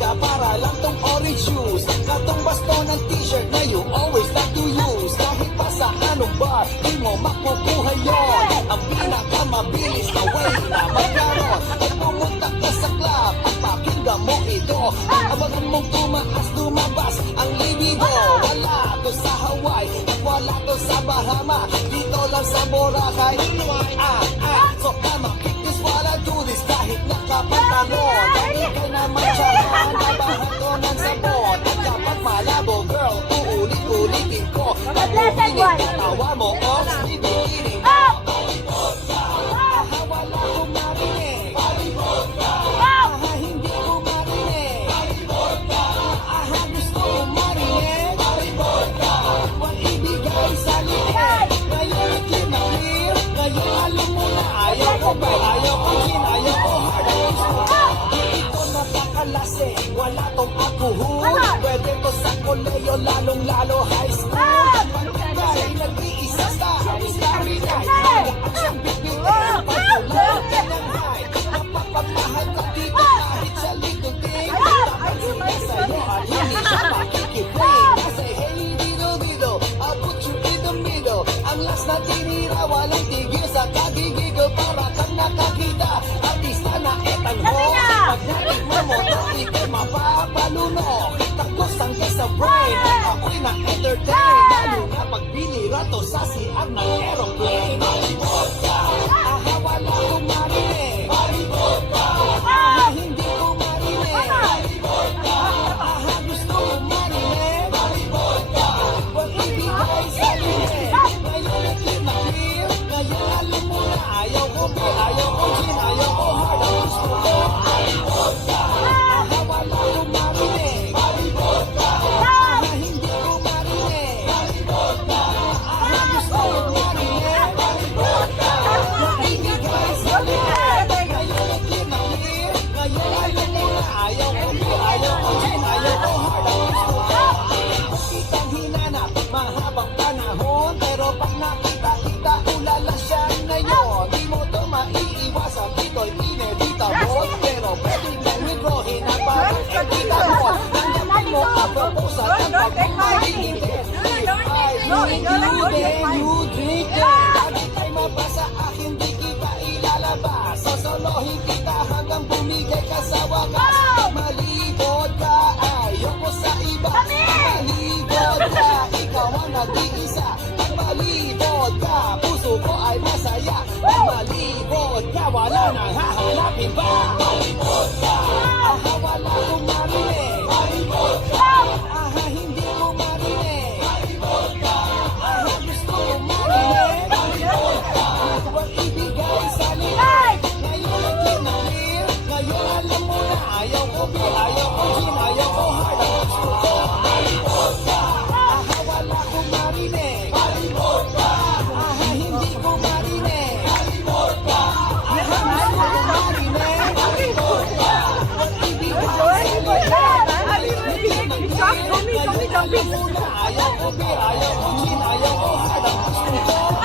talaga para lang tong orange shoes. Katong basto ng t-shirt na you always like to use. Kahit pa sa anong bar, di mo makukuha yun. Ang pinakamabilis na way na magkaroon. At pumunta ka sa club at pakinggan mo ito. Awagan mong tumaas, lumabas ang libido. Wala to sa Hawaii at wala to sa Bahama. Dito lang sa Boracay. So come on, kick this while I do this. Kahit nakapantalon, dahil ka naman siyahan, nabahan ko ng sabon. At kapag malabo, girl, uulit-ulitin ko. Pag-uwinig, katawa mo, oh, bibiginin ko. Wala kong marinig. Hindi ko marinig. Gusto ko marinig. Huwag ibigay sa liit. Ngayon clear na clear. Ngayon alam mo na ayaw ko ba? Ayaw ko gin, ayaw ko hard. Ito napakalase. Wala tong alcohol. Pwede to sa koleyo, lalong-lalo high school. Pagkakay, nag-iisa starry night. At siyang bibitin, pagkulang ka ng high. Napapamahal ka dito kahit sa little thing. Dapat sila sa'yo at hindi siya makikipring. Kasi hey, dito, I'll put you in the middle. Ang last na tinira, walang tigil sa kagigigil. Para kang nakakita, artista na etang ho. Pag natikman mo, dati kay mapapalunok. Takos ang sa brain, ako'y na-entertain. Lalo na pag binira to sa siag ng aeroplane. Wala kong marinig. Hindi ko marinig. Gusto ko marinig. Huwag ibigay sa liit. Ngayon na clear na clear. Ngayon alam mo na ayaw ko beer, ayaw ko gin, ayaw ko hard. Ang gusto ko wala kong marinig. Hindi ko marinig. Gusto ko marinig. Huwag ibigay sa liit. Ngayon na clear na clear. Ngayon alam mo na ayaw ko beer, ayaw ko gin, ayaw ko hard. Ang gusto ko kitang hinanap mahabang panahon. Pero pag nakita-kita, ulala siya ngayon. Di mo to maiiwasan, dito'y inevitable. Pero pwedeng nanigrohin na parang inevitable. Tanggapin mo ang proposal ng pagmamahingin. If I drink you, then you drink it. Lagi tayo mabasa, akin di kita ilalabas. Sosolohin kita hanggang bumigay ka sa wakas. Pag malibot ka, ayoko sa iba. Malibot ka, ikaw ang nag-iisa. Pag malibot ka, puso ko ay masaya. Pag malibot ka, wala nang hahanapin pa. Malibot ka, wala kong marinig. Malibot ka, hindi ko marinig. Malibot ka, gusto ko marinig. Malibot ka, huwag ibigay sa liit. Ngayon ang clear na clear. Ngayon alam mo na ayaw ko beer, ayaw ko gin, ayaw ko hard. Ang gusto ko malibot ka. Wala kong marinig. Malibot ka, hindi ko marinig. Malibot ka, gusto ko marinig. Malibot ka, huwag ibigay sa liit. Ngayon alam mo na ayaw ko beer, ayaw ko gin, ayaw ko hard. Ang gusto ko